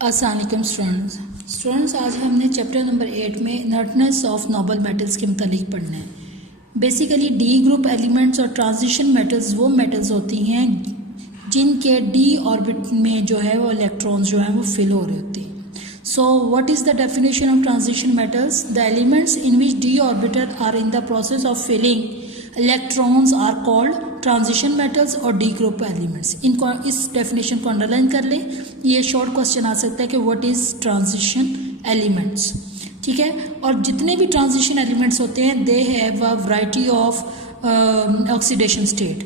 अस्सलाम वालेकुम स्टूडेंट्स आज हमने चैप्टर नंबर 8 में इनर्टनेस ऑफ नोबल मेटल्स के मुतालिक पढ़ना है। बेसिकली डी ग्रुप एलिमेंट्स और ट्रांजिशन मेटल्स वो मेटल्स होती हैं जिनके डी ऑर्बिट में जो है वो इलेक्ट्रॉन्स जो हैं वो फिल हो रहे होते हैं। So what is the definition of transition metals? The elements in which d orbiter are in the process of filling electrons are called transition metals और डी ग्रुप एलिमेंट्स। इनको इस डेफिनेशन को अंडरलाइन कर लें। ये शॉर्ट क्वेश्चन आ सकता है कि व्हाट इज़ ट्रांजिशन एलिमेंट्स, ठीक है। और जितने भी ट्रांजिशन एलिमेंट्स होते हैं they have a variety of oxidation state.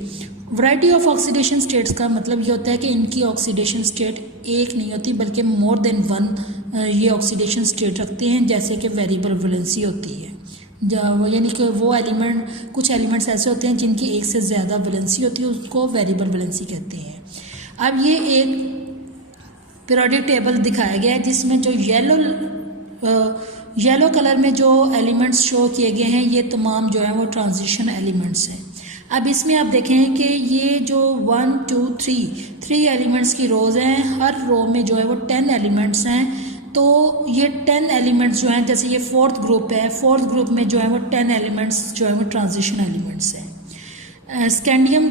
Variety of oxidation states का मतलब ये होता है कि इनकी ऑक्सीडेशन स्टेट एक नहीं होती बल्कि मोर देन वन ये ऑक्सीडेशन स्टेट रखते हैं, जैसे कि वेरिएबल वैलेंसी होती है। यानी कि वो एलिमेंट, कुछ एलिमेंट्स ऐसे होते हैं जिनकी एक से ज़्यादा वैलेंसी होती है, उसको वेरिएबल वैलेंसी कहते हैं। अब ये एक पीरियोडिक टेबल दिखाया गया है जिसमें जो येलो कलर में जो एलिमेंट्स शो किए गए हैं ये तमाम जो है वो ट्रांजिशन एलिमेंट्स हैं। अब इसमें आप देखें कि ये जो 1 2 3 एलिमेंट्स की रोज़ हैं, हर रो में जो है वो 10 एलिमेंट्स हैं। तो ये 10 एलिमेंट्स जो हैं, जैसे ये फोर्थ ग्रुप है, फोर्थ ग्रुप में जो है वो 10 एलिमेंट्स जो है वो ट्रांजिशन एलिमेंट्स हैं। स्कैंडियम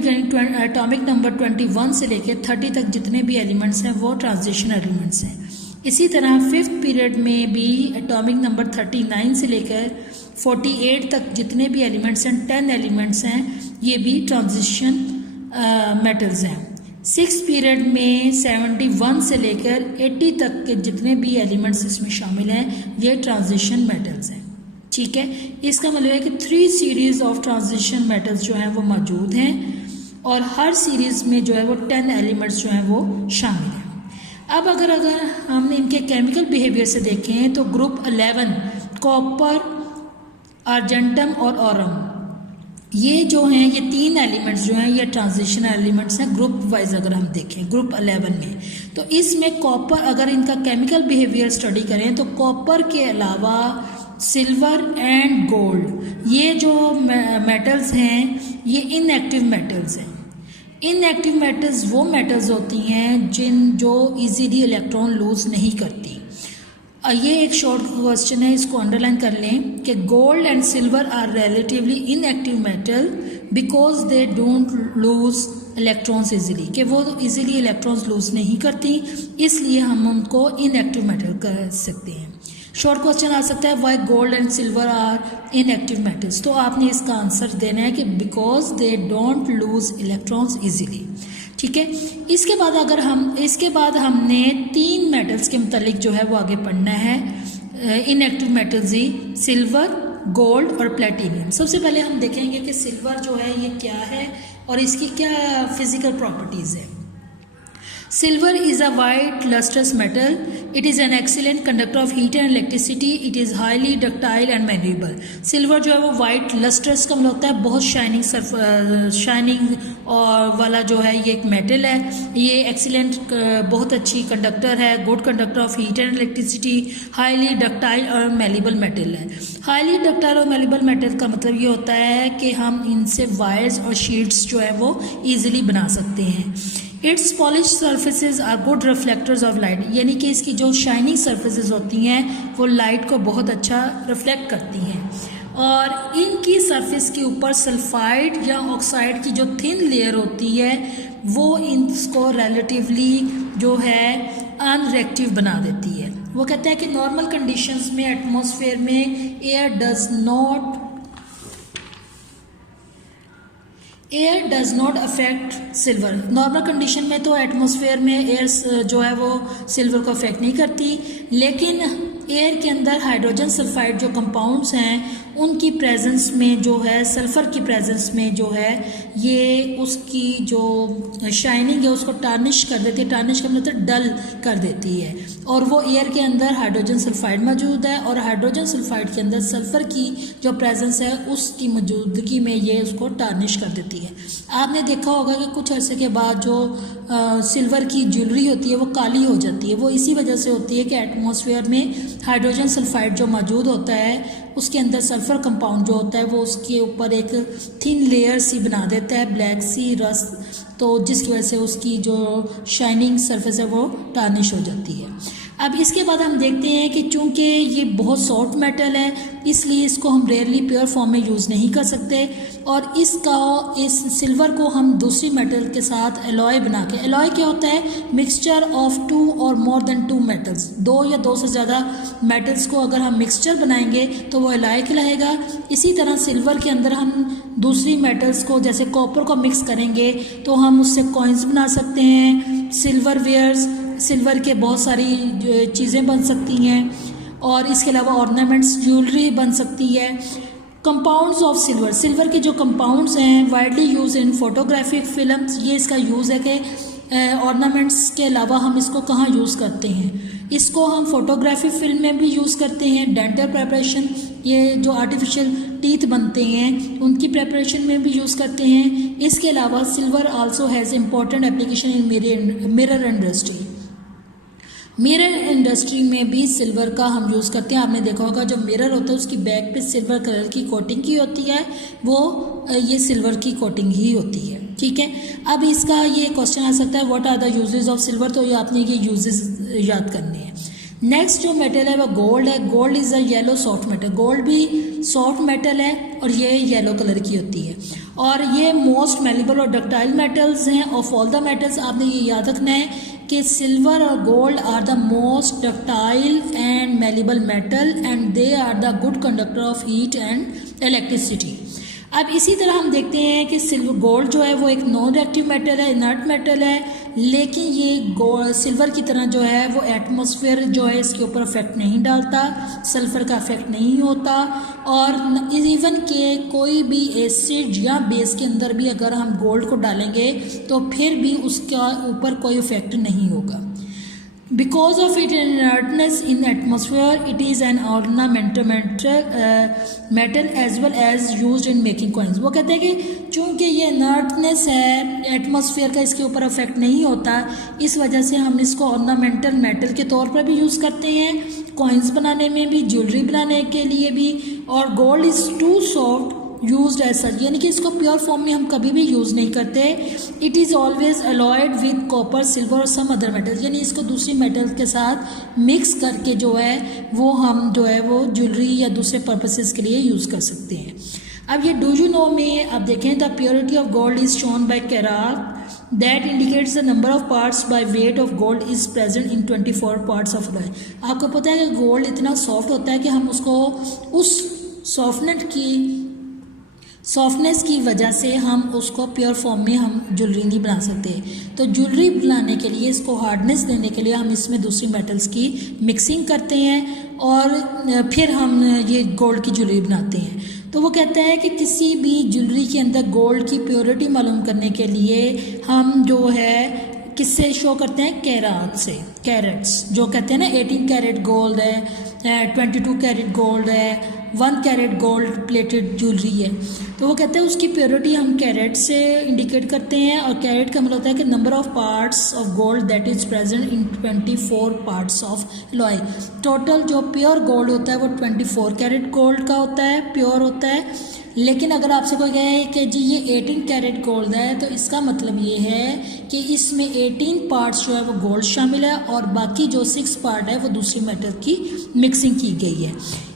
एटॉमिक नंबर 21 से लेकर 30 तक जितने भी एलिमेंट्स हैं वो ट्रांजिशन एलिमेंट्स हैं। इसी तरह फिफ्थ पीरियड में भी एटॉमिक नंबर 39 से लेकर 48 तक जितने भी एलिमेंट्स हैं, 10 एलिमेंट्स हैं, ये भी ट्रांजिशन मेटल्स हैं। सिक्स पीरियड में 71 से लेकर 80 तक के जितने भी एलिमेंट्स इसमें शामिल हैं ये ट्रांजिशन मेटल्स हैं, ठीक है। इसका मतलब है कि 3 सीरीज़ ऑफ ट्रांजिशन मेटल्स जो हैं वो मौजूद हैं और हर सीरीज़ में जो है वो 10 एलिमेंट्स जो हैं वो शामिल हैं। अब अगर हम इनके केमिकल बिहेवियर से देखें तो ग्रुप 11 कॉपर, अर्जेंटम और ऑरम, ये जो हैं ये 3 एलिमेंट्स जो हैं ये ट्रांजिशन एलिमेंट्स हैं ग्रुप वाइज। अगर हम देखें ग्रुप 11 में तो इसमें कॉपर, अगर इनका केमिकल बिहेवियर स्टडी करें तो कॉपर के अलावा सिल्वर एंड गोल्ड ये जो मेटल्स हैं ये इनएक्टिव मेटल्स हैं। इनएक्टिव मेटल्स वो मेटल्स होती हैं जो इजीली इलेक्ट्रॉन लूज नहीं करती। ये एक शॉर्ट क्वेश्चन है, इसको अंडरलाइन कर लें कि gold and silver are relatively inactive metal because they don't lose electrons easily, कि वो इजीली इलेक्ट्रॉन्स लूज नहीं करती, इसलिए हम उनको इनएक्टिव मेटल कह सकते हैं। शॉर्ट क्वेश्चन आ सकता है why gold and silver are inactive metals, तो आपने इसका आंसर देना है कि because they don't lose electrons easily, ठीक है। इसके बाद हमने 3 मेटल्स के मुतालिक जो है वो आगे पढ़ना है। इनएक्टिव मेटल्स ही सिल्वर, गोल्ड और प्लेटिनियम। सबसे पहले हम देखेंगे कि सिल्वर जो है ये क्या है और इसकी क्या फिजिकल प्रॉपर्टीज़ है। Silver is a white lustrous metal. It is an excellent conductor of heat and electricity. It is highly ductile and malleable. Silver जो है वो white lustrous का मतलब होता है बहुत शाइनिंग और वाला जो है ये एक मेटल है। ये एक्सीलेंट बहुत अच्छी कंडक्टर है, good conductor of heat and electricity, highly ductile और मेलेबल मेटल है। हाईली डक्टाइल और मेलेबल मेटल का मतलब ये होता है कि हम इनसे वायर्स और शीट्स जो है वो ईजिली बना सकते हैं। Its polish surfaces are good reflectors of light, यानी कि इसकी जो शाइनिंग सर्फेसेज होती हैं वो लाइट को बहुत अच्छा रिफ्लेक्ट करती हैं। और इनकी सरफेस के ऊपर सल्फाइड या ऑक्साइड की जो थिन लेयर होती है वो इसको रिलेटिवली जो है अनरिएक्टिव बना देती है। वो कहते हैं कि नॉर्मल कंडीशंस में एटमॉस्फेयर में air does not affect silver. Normal condition में तो एटमॉस्फेयर में एयर जो है वो सिल्वर को अफेक्ट नहीं करती, लेकिन एयर के अंदर हाइड्रोजन सल्फाइड जो कंपाउंड्स हैं उनकी प्रेजेंस में जो है, सल्फ़र की प्रेजेंस में जो है ये उसकी जो शाइनिंग है उसको टार्निश कर देती है। टार्निश का मतलब डल कर देती है। और वो एयर के अंदर हाइड्रोजन सल्फाइड मौजूद है और हाइड्रोजन सल्फाइड के अंदर सल्फ़र की जो प्रेजेंस है उसकी मौजूदगी में ये उसको टार्निश कर देती है। आपने देखा होगा कि कुछ अरसे के बाद जो सिल्वर की ज्वेलरी होती है वो काली हो जाती है। वो इसी वजह से होती है कि एटमॉस्फेयर में हाइड्रोजन सल्फाइड जो मौजूद होता है उसके अंदर सल्फ़र कंपाउंड जो होता है वो उसके ऊपर एक थिन लेयर सी बना देता है, ब्लैक सी रस्ट, तो जिसकी वजह से उसकी जो शाइनिंग सरफेस है वो टार्निश हो जाती है। अब इसके बाद हम देखते हैं कि चूंकि ये बहुत सॉफ्ट मेटल है इसलिए इसको हम रेयरली प्योर फॉर्म में यूज़ नहीं कर सकते और इस सिल्वर को हम दूसरी मेटल के साथ एलॉय बना के, एलॉय क्या होता है, मिक्सचर ऑफ 2 और मोर देन 2 मेटल्स, 2 या 2 से ज़्यादा मेटल्स को अगर हम मिक्सचर बनाएंगे तो वो एलॉय कहलाएगा। इसी तरह सिल्वर के अंदर हम दूसरी मेटल्स को जैसे कॉपर को मिक्स करेंगे तो हम उससे कॉइन्स बना सकते हैं, सिल्वर वेयर्स, सिल्वर के बहुत सारी चीज़ें बन सकती हैं और इसके अलावा ऑर्नामेंट्स, ज्वेलरी बन सकती है। कंपाउंड्स ऑफ सिल्वर, सिल्वर के जो कंपाउंड्स हैं widely use in photographic films, ये इसका यूज़ है कि ऑर्नामेंट्स के अलावा हम इसको कहाँ यूज़ करते हैं, इसको हम फोटोग्राफी फिल्म में भी यूज़ करते हैं। डेंटल प्रेपरेशन, ये जो आर्टिफिशियल टीथ बनते हैं उनकी प्रेपरेशन में भी यूज़ करते हैं। इसके अलावा silver also has important application in mirror industry, mirror industry में भी सिल्वर का हम यूज़ करते हैं। आपने देखा होगा जो मिरर होता है उसकी बैक पे सिल्वर कलर की कोटिंग की होती है, वो ये सिल्वर की कोटिंग ही होती है। ठीक है, अब इसका ये क्वेश्चन आ सकता है what are the uses of silver, तो ये आपने ये यूजेस याद करने हैं। नेक्स्ट जो मेटल है वह गोल्ड है। Gold is a yellow soft metal, gold भी सॉफ्ट मेटल है और ये येलो कलर की होती है और ये मोस्ट मेलेबल और डक्टाइल मेटल्स हैं ऑफ ऑल द मेटल्स। आपने ये याद रखना है कि सिल्वर और gold are the most ductile and malleable metal and they are the good conductor of heat and electricity. अब इसी तरह हम देखते हैं कि गोल्ड जो है वो एक नॉन रिएक्टिव मेटल है, इनर्ट मेटल है, लेकिन ये सिल्वर की तरह जो है वो एटमॉस्फेयर जो है इसके ऊपर इफेक्ट नहीं डालता, सल्फर का इफेक्ट नहीं होता और इवन के कोई भी एसिड या बेस के अंदर भी अगर हम गोल्ड को डालेंगे तो फिर भी उसका ऊपर कोई इफेक्ट नहीं होगा। Because of its inertness in the atmosphere, it is an ornamental metal as well as used in making coins. वो कहते हैं कि चूंकि ये inertness है एटमॉस्फेयर का, इसके ऊपर अफेक्ट नहीं होता, इस वजह से हम इसको ऑर्नामेंटल मेटल के तौर पर भी यूज़ करते हैं, कॉइन्स बनाने में भी, ज्वेलरी बनाने के लिए भी। और gold is too soft used as such, यानी कि इसको प्योर फॉर्म में हम कभी भी यूज़ नहीं करते। It is always alloyed with copper, silver और सम अदर मेटल्स, यानी इसको दूसरी मेटल के साथ मिक्स करके जो है वो हम जो है वो ज्वेलरी या दूसरे पर्पसेस के लिए यूज़ कर सकते हैं। अब ये डू यू नो में आप देखें, the purity of gold is shown by carat that indicates the number of parts by weight of gold is present in 24 parts of alloy. आपको पता है कि गोल्ड इतना सॉफ्ट होता है कि हम उसको उस सॉफ्टनेस की वजह से हम उसको प्योर फॉर्म में हम ज्वेलरी नहीं बना सकते। तो ज्वेलरी बनाने के लिए, इसको हार्डनेस देने के लिए हम इसमें दूसरी मेटल्स की मिक्सिंग करते हैं और फिर हम ये गोल्ड की ज्वेलरी बनाते हैं। तो वो कहता है कि किसी भी ज्वेलरी के अंदर गोल्ड की प्योरिटी मालूम करने के लिए हम जो है किससे शो करते हैं, कैराट से, कैरेट्स, जो कहते हैं ना 18 कैरेट गोल्ड है, 22 कैरेट गोल्ड है, 1 कैरेट गोल्ड प्लेटेड ज्वेलरी है। तो वो कहते हैं उसकी प्योरिटी हम कैरेट से इंडिकेट करते हैं और कैरेट का मतलब होता है कि number of parts of gold that is present in 24 parts of alloy. Total जो प्योर गोल्ड होता है वो 24 कैरेट गोल्ड का होता है, प्योर होता है। लेकिन अगर आपसे कोई कहे कि जी ये 18 कैरेट गोल्ड है तो इसका मतलब ये है कि इसमें 18 पार्ट्स जो है वो गोल्ड शामिल है और बाकी जो 6 पार्ट है वो दूसरी मेटल की मिक्सिंग की गई है।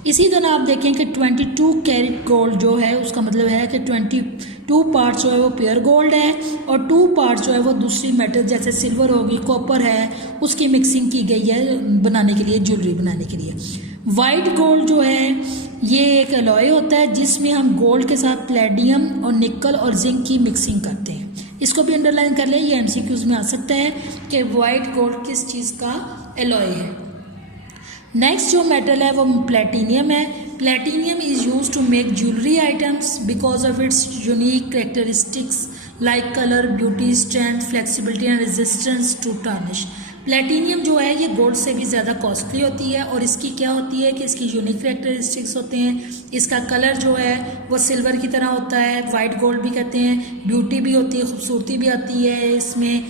इसी तरह आप देखें कि 22 कैरेट गोल्ड जो है उसका मतलब है कि 22 पार्ट्स जो है वो प्योर गोल्ड है और 2 पार्ट्स जो है वो दूसरी मेटल जैसे सिल्वर होगी, कॉपर है, उसकी मिक्सिंग की गई है बनाने के लिए, ज्वेलरी बनाने के लिए। वाइट गोल्ड जो है ये एक अलॉय होता है जिसमें हम गोल्ड के साथ प्लेडियम और निकल और जिंक की मिक्सिंग करते हैं। इसको भी अंडरलाइन कर लें, ये एमसीक्यूज में आ सकता है कि वाइट गोल्ड किस चीज़ का अलॉय है। नेक्स्ट जो मेटल है वो प्लेटिनियम है। Platinum is use to make jewellery items because of its unique characteristics like colour, beauty, strength, flexibility and resistance to tarnish. Platinum जो है ये गोल्ड से भी ज़्यादा कॉस्टली होती है और इसकी क्या होती है कि इसकी यूनिक कैरेक्टरिस्टिक्स होते हैं। इसका कलर जो है वो सिल्वर की तरह होता है, वाइट गोल्ड भी कहते हैं, ब्यूटी भी होती है, खूबसूरती भी आती है, इसमें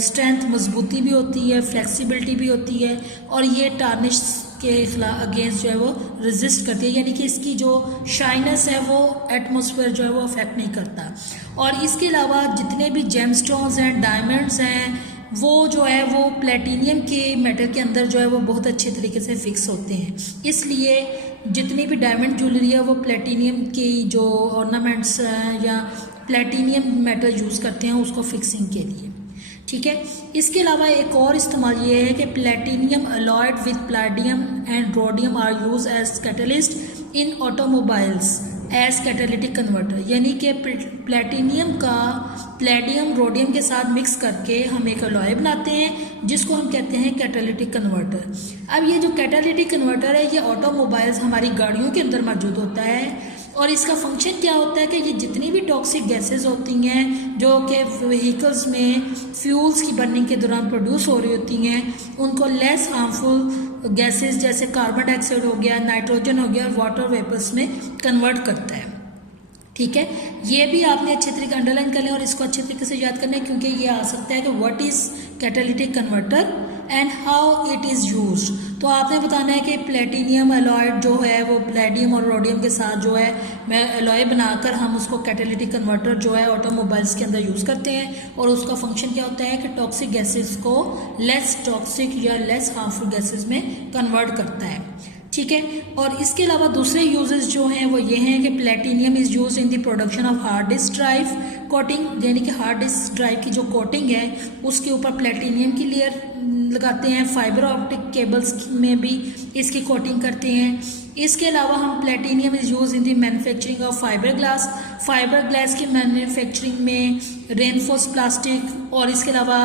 स्ट्रेंथ, मजबूती भी होती है, फ्लेक्सिबिलिटी भी होती है और ये टार्निश के अगेंस्ट जो है वो रेजिस्ट करती है, यानी कि इसकी जो शाइनेस है वो एटमॉस्फेयर जो है वो अफेक्ट नहीं करता। और इसके अलावा जितने भी जेमस्टोन्स हैं, डायमंड्स हैं, वो जो है वो प्लेटिनियम के मेटल के अंदर जो है वो बहुत अच्छे तरीके से फिक्स होते हैं, इसलिए जितनी भी डायमंड ज्वेलरी है वो प्लेटिनियम की जो ऑर्नामेंट्स या प्लेटिनियम मेटल यूज़ करते हैं उसको फिक्सिंग के लिए। ठीक है, इसके अलावा एक और इस्तेमाल ये है कि platinum alloyed with platinum and rhodium are use as catalyst in automobiles as catalytic converter, यानी कि प्लेटिनियम का प्लेटियम रोडियम के साथ मिक्स करके हम एक अलॉय बनाते हैं जिसको हम कहते हैं कैटालिटिक कन्वर्टर। अब ये जो कैटालिटिक कन्वर्टर है ये ऑटोमोबाइल्स हमारी गाड़ियों के अंदर मौजूद होता है और इसका फंक्शन क्या होता है कि ये जितनी भी टॉक्सिक गैसेस होती हैं जो कि व्हीकल्स में फ्यूल्स की बर्निंग के दौरान प्रोड्यूस हो रही होती हैं उनको लेस हार्मफुल गैसेस जैसे कार्बन डाइऑक्साइड हो गया, नाइट्रोजन हो गया और वाटर वेपर्स में कन्वर्ट करता है। ठीक है, ये भी आपने अच्छे तरीके अंडरलाइन कर लिया और इसको अच्छे तरीके से याद करना है क्योंकि ये आ सकता है कि what is catalytic converter and how it is used. तो आपने बताना है कि प्लेटिनियम अलॉयड जो है वो प्लेटियम और रोडियम के साथ जो है मैं अलॉय बनाकर हम उसको कैटालिटिक कन्वर्टर जो है ऑटोमोबाइल्स के अंदर यूज़ करते हैं और उसका फंक्शन क्या होता है कि टॉक्सिक गैसेस को लेस टॉक्सिक या लेस हार्मफुल गैसेस में कन्वर्ट करता है। ठीक है, और इसके अलावा दूसरे यूजेस जो हैं वो ये हैं कि platinum is use in the production of hard disk drive coating, यानी कि हार्ड डिस्क ड्राइव की जो कोटिंग है उसके ऊपर प्लेटिनियम की लेयर लगाते हैं। फाइबर ऑप्टिक केबल्स में भी इसकी कोटिंग करते हैं। इसके अलावा हम platinum is use in the manufacturing of fibre glass की मैन्युफैक्चरिंग में, रेनफोर्स प्लास्टिक और इसके अलावा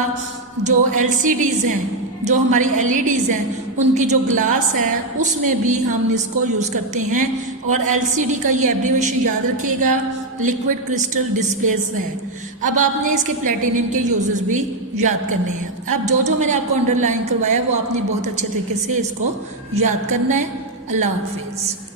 जो LCDs हैं जो हमारी LEDs हैं उनकी जो ग्लास है उसमें भी हम इसको यूज़ करते हैं और LCD का ये एब्रीविएशन याद रखिएगा, लिक्विड क्रिस्टल डिस्प्लेस है। अब आपने इसके प्लेटिनियम के यूजेस भी याद करने हैं। अब जो मैंने आपको अंडरलाइन करवाया वो आपने बहुत अच्छे तरीके से इसको याद करना है। अल्लाह हाफिज़।